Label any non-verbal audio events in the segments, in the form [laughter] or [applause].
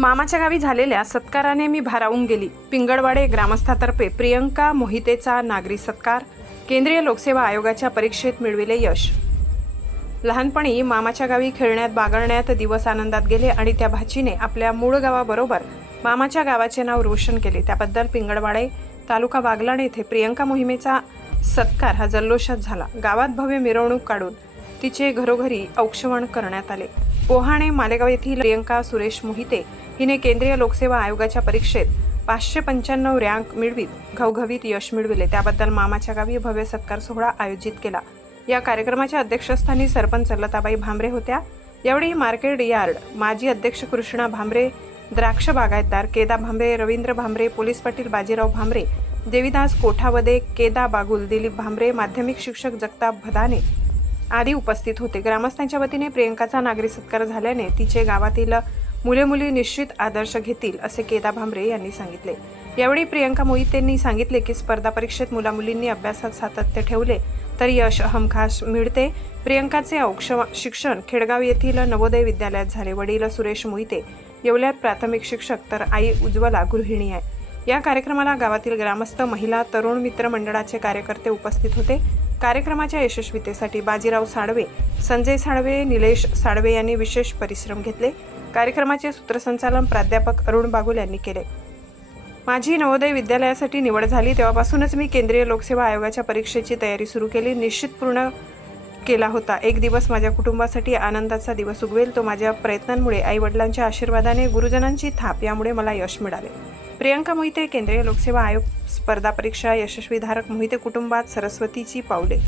मामाच्या गावी झालेल्या सत्काराने मी भारावून गेली. पिंगळवाडे ग्रामस्थातर्फे प्रियंका मोहितेचा नागरी सत्कार केंद्रीय लोकसेवा आयोगाच्या परीक्षेत मिळविले यश. लहानपणी मामाच्या गावी खेळण्यात बागळण्यात दिवस आनंदात गेले आणि त्या भाचीने आपल्या मूळ गावाबरोबर मामाच्या गावाचे नाव रोशन केले. त्याबद्दल पिंगळवाडे तालुका बागलाण येथे प्रियंका मोहिमेचा सत्कार हा जल्लोषात झाला. गावात भव्य मिरवणूक काढून तिचे घरोघरी औक्षवण करण्यात आले. पोहाणे मालेगाव येथील प्रियंका सुरेश मोहिते हिने केंद्रीय लोकसेवा आयोगाच्या परीक्षेत पाचशे पंच्याण्णव रँक मिळवीत घवघवीत यश मिळविले. त्याबद्दल मामाच्या गावी भव्य सत्कार सोहळा आयोजित केला. या कार्यक्रमाच्या अध्यक्षस्थानी सरपंच लताबाई भांबरे होत्या. यावेळी मार्केट यार्ड माजी अध्यक्ष कृष्णा भांबरे द्राक्ष बागायतदार केदा भांबरे रवींद्र भांबरे पोलीस पाटील बाजीराव भांबरे देविदास कोठावदे केदा बागुल दिलीप भांबरे माध्यमिक शिक्षक जगताप भदाने आदी उपस्थित होते. ग्रामस्थांच्या वतीने प्रियंकाचा नागरी सत्कार झाल्याने तिचे गावातील मुले मुली निश्चित आदर्श घेतील असे केदा भांबरे यांनी सांगितले. यावेळी प्रियंका मोहितेंनी सांगितले की स्पर्धा परीक्षेत मुलामुलींनी अभ्यासात सातत्य ठेवले तर यश हमखास मिळते. प्रियंकाचे औक्ष शिक्षण खेडगाव येथील नवोदय विद्यालयात झाले वडील सुरेश मोहिते. येवल्यात प्राथमिक शिक्षक तर आई उज्ज्वला गृहिणी आहे. या कार्यक्रमाला गावातील ग्रामस्थ महिला तरुण मित्र मंडळाचे कार्यकर्ते उपस्थित होते. कार्यक्रमाच्या यशस्वीतेसाठी बाजीराव साळवे संजय साळवे निलेश साळवे यांनी विशेष परिश्रम घेतले. कार्यक्रमाचे सूत्रसंचालन प्राध्यापक अरुण बागुल यांनी केले. माझी नवोदय विद्यालयासाठी निवड झाली तेव्हापासूनच मी केंद्रीय लोकसेवा आयोगाच्या परीक्षेची तयारी सुरू केली. निश्चित पूर्ण केला होता. एक दिवस माझ्या कुटुंबासाठी आनंदाचा दिवस उगवेल. तो माझ्या प्रयत्नांमुळे आईवडिलांच्या आशीर्वादाने गुरुजनांची थाप यामुळे मला यश मिळाले. प्रियंका मोहिते केंद्रीय लोकसेवा आयोग स्पर्धा परीक्षा यशस्वीधारक मोहिते कुटुंबात सरस्वतीची पावले.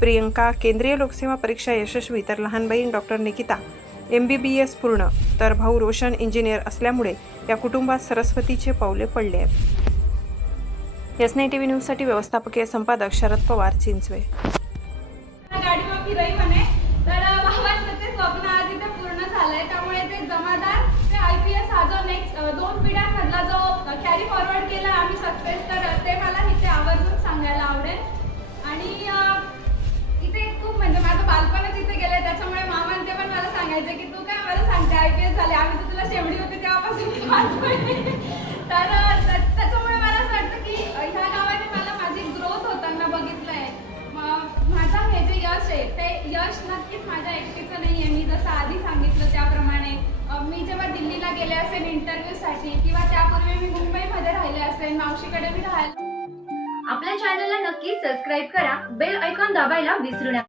प्रियंका केंद्रीय लोकसेवा परीक्षा यशस्वी तर लहान बहीण doctor Nikita M B B S पूर्ण तर भाऊ रोशन इंजिनियर असल्यामुळे या कुटुंबात सरस्वतीचे पावले पडले. आहेत एस टी व्ही न्यूजसाठी व्यवस्थापकीय संपादक शरद पवार चिंचवे. गाडीवर म्हणे. तर भावांचं ते स्वप्न आज इथे पूर्ण झालंय. त्यामुळे ते जमादार ते आय पी एस हा जो नेक्स्ट दोन पिढ्यांमधला जो कॅरी फॉरवर्ड केला आम्ही सक्सेस तर ते मला इथे आवर्जून सांगायला आवडेल. आणि इथे खूप म्हणजे माझं बालपणच इथे गेलंय त्याच्यामुळे मामा ते पण मला सांगायचे की तू काय मला सांगते आय पी एस झाले. आम्ही तर तुला शेवडी होती तेव्हापासून. [laughs] तर आहे. ते यश नक्कीच माझ्या एकटीचं नाही आहे मी जसं आधी सांगितलं त्याप्रमाणे मी जेव्हा दिल्लीला गेले असेल इंटरव्ह्यूसाठी किंवा त्यापूर्वी मी मुंबईमध्ये राहिले असेल मावशीकडे मी राहायला आपल्या चॅनलला नक्की सबस्क्राईब करा. बेल ऐकॉन दाबायला विसरू नका.